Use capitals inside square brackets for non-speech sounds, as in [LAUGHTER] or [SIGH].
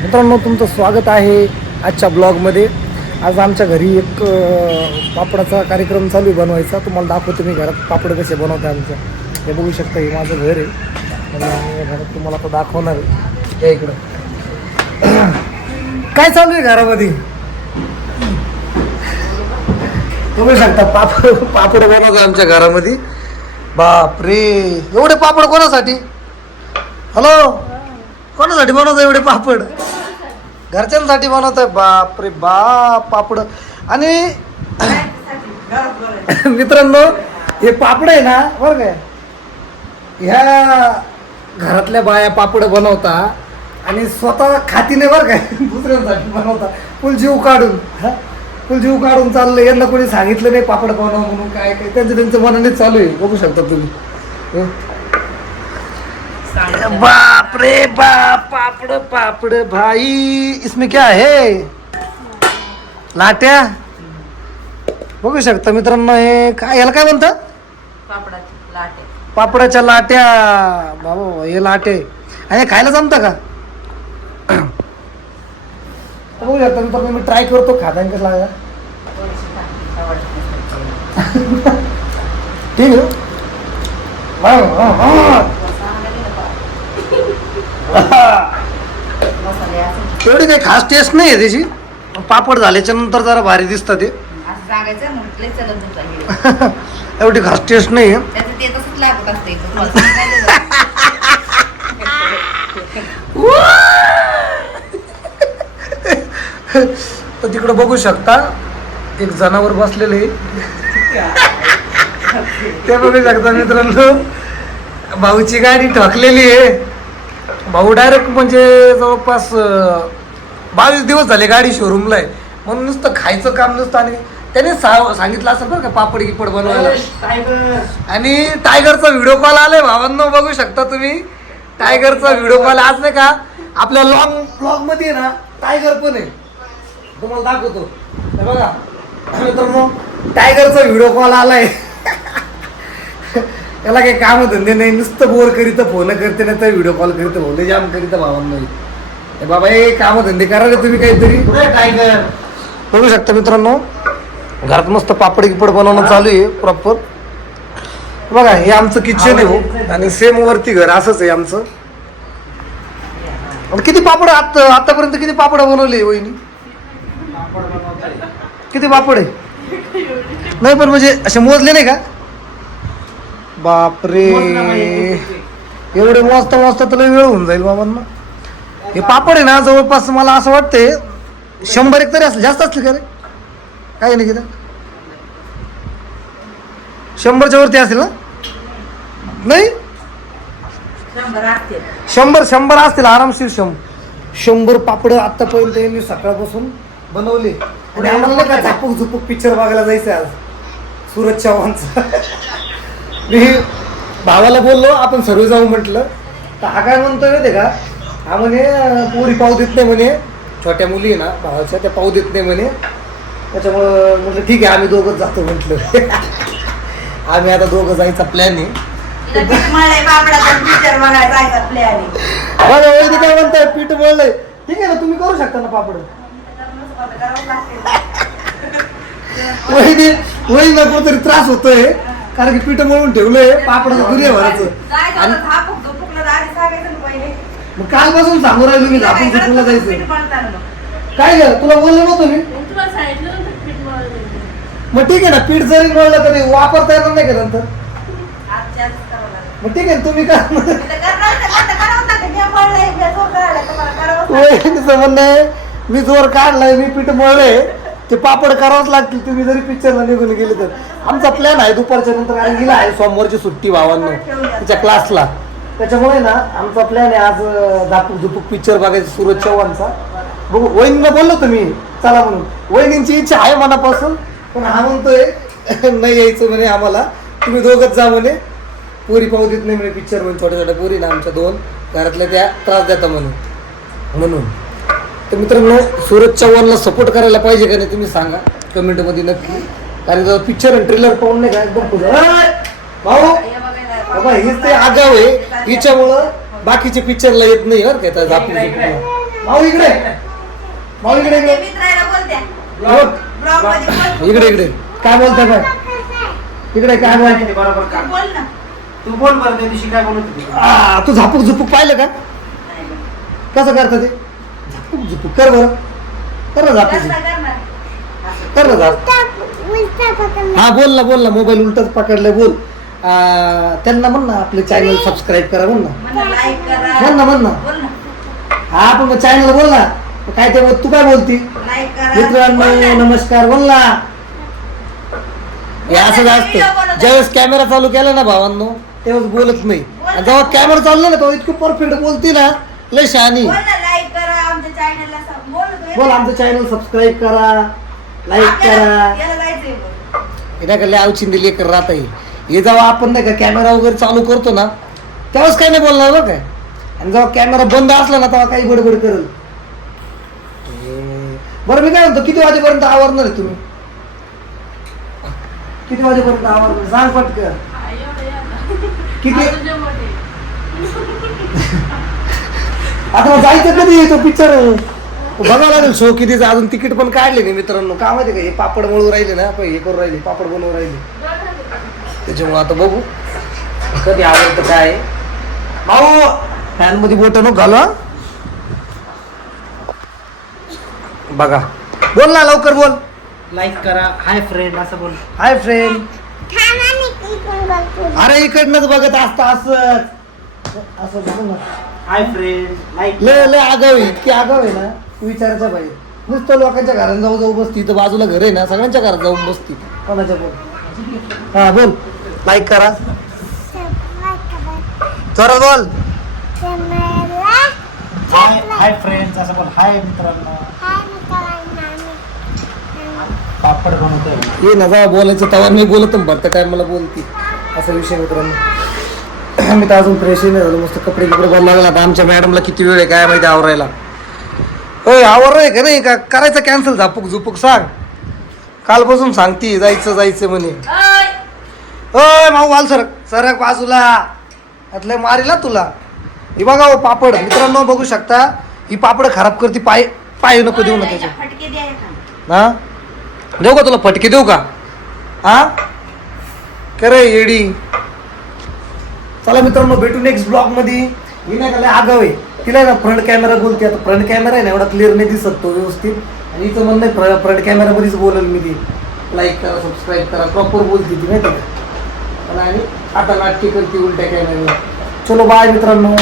मित्रांनो तुमचं स्वागत आहे आजच्या ब्लॉगमध्ये. आज आमच्या घरी एक पापडाचा कार्यक्रम चालू आहे बनवायचा. तुम्हाला दाखवतो मी घरात पापड कसे बनवते आमचं. हे बघू शकता हे माझं घर आहे. आणि घरात तुम्हाला तो दाखवणार आहे. या इकडं. [CLEARS THROAT] काय चालू आहे घरामध्ये? तुम्ही सांगता पापड पापड बनवतो आमच्या घरामध्ये. बापरे एवढे पापड कोणासाठी? हॅलो कोणासाठी बनवतो एवढे पापड? घरच्यांसाठी बनवतोय बाप रे बाप पापड. आणि मित्रांनो हे पापड आहे ना बरं काय ह्या घरातल्या बाया पापड बनवता आणि स्वतः खातीने बरं काय दुसऱ्यांसाठी बनवता. फुल जीव काढून हा? फुल जीव काढून चाललं यांना कोणी सांगितलं नाही पापड बनवा म्हणून काय काय? त्यांचं त्यांचं मनाने चालू आहे. बघू शकता तुम्ही. बाप रे बाप पापड़ पापड़ भाई. इसमें क्या है लाट्या? बघू शकता मित्रांनो हे काय याला काय म्हणतात पापडाची लाटे. पापडाच्या लाट्या. बाबा हे लाटे. आणि हे खायला जमतं का? [COUGHS] बघू शकता मित्रांनो मी ट्राय करतो. खाताना कसं लागा [LAUGHS] ठीक आहे. तेवढी काही खास टेस्ट नाही आहे त्याची. पापड झाल्याच्यानंतर जरा भारी दिसतं ते. असं सांगायचं म्हटलं [LAUGHS] एवढी खास टेस्ट नाही आहे. त्याचं ते तसंच लागत असते तुम्हाला सांगायला [LAUGHS] तर तिकडं बघू शकता एक जनावर बसलेले [LAUGHS] ते बघू शकता मित्रांनो भाऊची गाडी ठोकलेली आहे. भाऊ डायरेक्ट म्हणजे जवळपास बावीस दिवस झाले गाडी शोरूमला आहे. म्हणून नुसतं खायचं काम नुसतं आणि त्याने सा- सांगितलं असेल बरं का पापड गिपड बनवायला. आणि टायगरचा व्हिडिओ कॉल आलाय भावांनो बघू शकता तुम्ही. टायगरचा व्हिडिओ कॉल आज नाही का आपल्या लॉंग ब्लॉगमध्ये ना टायगर पण आहे. तुम्हाला दाखवतो. बघा. मित्रांनो टायगरचा व्हिडिओ कॉल आलाय. [LAUGHS] त्याला काही काम धंदे नाही नुसतं बोर करीत फोन करते नाही तर व्हिडिओ कॉल करीत भोले जाम करीत भावांना हे. बाबा हे काम धंदे करा रे तुम्ही काहीतरी. टायगर बघू शकता मित्रांनो घरात मस्त पापड गिपड बनवणं चालू आहे प्रॉपर बघा हे आमचं किचन आहे हो आणि सेम वरती घर असंच आहे आमचं. किती पापड आत आतापर्यंत किती पापड बनवले वहिनी? किती पापड आहे? नाही पण म्हणजे असे मोजले नाही का? बापरे. एवढे मोजता मोजता तर वेळ होऊन जाईल बाबांना हे पापड आहे ना जवळपास मला असं वाटतंय शंभर एक तरी असलं जास्त असले का रे? काय नाही किती शंभरच्या वरती असेल ना? नाही? शंभर शंभर असतील आरामशीर शंभर. शंभर पापड आतापर्यंत यांनी सकाळपासून बनवले. आणि आम्हाला का झापूक झुपूक पिक्चर बघायला जायचं आज. सूरज चव्हाणचा. मी भावाला बोललो आपण सर्व जाऊ म्हटलं. तर हा काय म्हणतोय माहिती का? हा म्हणे पोरी पाव देत नाही म्हणे. छोट्या मुली ना भावाच्या त्या पाव देत नाही म्हणे. त्याच्यामुळं म्हटलं ठीक आहे आम्ही दोघंच जातो म्हटलं. [LAUGHS] आम्ही आता दोघं जायचा प्लॅन आहे. काय म्हणताय पीठ मळलंय. ठीक आहे ना तुम्ही करू शकता ना पापड? वहिनी वहिनीला कुठतरी त्रास होतोय. कारण की पीठ मळून ठेवलंय पापडाचं दुर्या भरायचं आणि झापूक झुपूकला आधी सांगायचं ना पहिले. मग कालपासून सांगू राहिलो मी झापून झुपूला पीठ जायचं. मळताना मग. काय ग तुला बोललो नव्हतो मी. तुला सांगितलं नव्हतं पीठ मळलं मग ठीक आहे ना पीठ जरी मळलं तरी वापरता येणार नाही का नंतर? आजच्या आजच करावं लागेल. मग ठीक आहे तुम्ही का आता करणार तर आता करावं लागेल. मी तुम्हाला करावंच. वहिनीचं म्हणणं आहे मी जोर काढलाय मी पीठ मळले ते पापड करावंच लागतील तुम्ही जरी पिक्चरला निघून गेले तर. आमचा प्लॅन आहे दुपारच्या नंतर आणि हिला आहे सोमवारची सुट्टी भावांनो तिच्या क्लासला त्याच्यामुळे ना आमचा प्लॅन आहे आज अं, दापूक पिक्चर बघायचा सूरज चव्हाणचा. बघू वहिनीला बोललो तुम्ही चला म्हणून. वहिनींची इच्छा आहे मनापासून पण हा म्हणतोय [LAUGHS] नाही यायचं म्हणे आम्हाला. तुम्ही दोघंच जा म्हणे. पोरी पाहू देत नाही म्हणे पिक्चर म्हणे छोट्या छोट्या पोरी ना आमच्या दोन. घरातल्या त्या त्रास देता म्हणून म्हणून. तर मित्रांनो सूरज चव्हाणला सपोर्ट करायला पाहिजे का नाही तुम्ही सांगा. कमेंटमध्ये नक्की. कारण पिक्चर आणि ट्रेलर पाहून नाही का एकदम! भाऊ हे बाबा हीच ते आगाव आहे. हिच्यामुळं बाकीचे पिक्चरला येत नाही बरं का त्या झापून झुपूनला. भाऊ इकडे. भाऊ इकडे. ते इकडे हो. इकडे इकडे. काय बोलताय काय इकडे काय बोलताय? बरोबर तू बोल ना. तू बोल बरं त्या दिवशी काय बोलत होती? तू झापूक झुपूक पाहिलं का? कसं करतं ते? झापूक झुपूक. कर बरं. कर ना झापूक कर ना झाप हा बोल ना बोल ना मोबाईल उलटच पकडलाय बोल. त्यांना म्हण ना आपले चॅनल सबस्क्राईब करा म्हण ना. म्हणलं लाईक करा. म्हण ना म्हण ना. बोल ना. हा पण मग चॅनल बोल ना. काय ते तू काय बोलती? लाईक करा. मित्रांनो बोल. नमस्कार बोल ना. हे असं असतं ज्यावेळेस कॅमेरा चालू केला ना भावांनो त्यावेळेस बोलत नाही. आणि जेव्हा कॅमेरा चालला ना तेव्हा इतकी परफेक्ट बोलती ना लय शहाणी. बोल ना लाईक करा आमच्या चॅनलला बोल ना. तू बोल आमचं चॅनल सबस्क्राईब करा लाईक करा. हे लय अवचिंदी लेकर राहत आहे हे जेव्हा आपण नाही का कॅमेरा वगैरे चालू करतो ना तेव्हाच काही नाही बोलणार बरं काय आणि जेव्हा कॅमेरा बंद असला ना तेव्हा काही बडबड करेल. बरं मी काय म्हणतो किती वाजेपर्यंत आवरणार आहे तुम्ही किती वाजेपर्यंत आवरणार सांग पटकन. किती. [LAUGHS] आता जायचं कधी तो पिक्चर बघावं लागेल शो कितीचं अजून तिकीट पण काढले नाही मित्रांनो. काय माहिती का? हे पापड मळू राहिले ना आपण हे करू राहिले पापड बनवू राहिले. त्याच्यामुळे आता बघू. कधी आवडतं काय. भाऊ फॅनमध्ये बोट नको घालू. बघा. बोल ना लवकर बोल. लाईक करा. हाय फ्रेंड असं बोल. हाय फ्रेंड अरे इकडनंच बघत असतं असंच. असं बघू ना. हाय फ्रेंड लाईक लय लय आगाव इतकी आगाव आहे ना. विचारायच्या बाई. नुसतं लोकांच्या घरात जाऊ जाऊ बसती. तर बाजूला घर आहे ना सगळ्यांच्या घरात जाऊन बसती. कोणाच्या बोल? हा बोल. लाईक करा. चल बोल. हाय हाय फ्रेंड्स असं बोल. हाय मित्रांनो. पापड बनवतोय. ये ना जा बोलायचं. तेव्हा मी बोलत भरता काय मला बोलती. असा विषय मित्रांनो. मी तर अजून फ्रेश नाही झालो. मस्त कपडे कपडे बदला लागला आमच्या मॅडमला किती वेळ आहे काय माहिती आवरायला. होय आवर आहे का नाही का करायचं कॅन्सल झापूक झुपूक सांग. कालपासून सांगती जायचं जायचं म्हणे. अय माऊ वाल सर सरक बाजूला. यातलं मारीला तुला. ही बघा हो पापड. मित्रांनो बघू शकता ही पापड खराब करते पाय पाय नको देऊ ना ओय, त्याचे. हा? देऊ का तुला फटके? देऊ का? हा? करे येडी. चला मित्रांनो भेटू नेक्स्ट ब्लॉगमध्ये. नाही का लय आगाव आहे. तिला ना फ्रंट कॅमेरा बोलते. आता फ्रंट कॅमेरा आहे ना एवढा क्लिअर नाही दिसत तो व्यवस्थित. आणि हिचं म्हणणं आहे फ्रंट कॅमेरामध्येच बोलेल मी ती. लाईक करा सबस्क्राईब करा प्रॉपर बोलते ती माहिती का? आणि आता नाटकी करते उलट्या कॅमेऱ्याला चलो बाय मित्रांनो.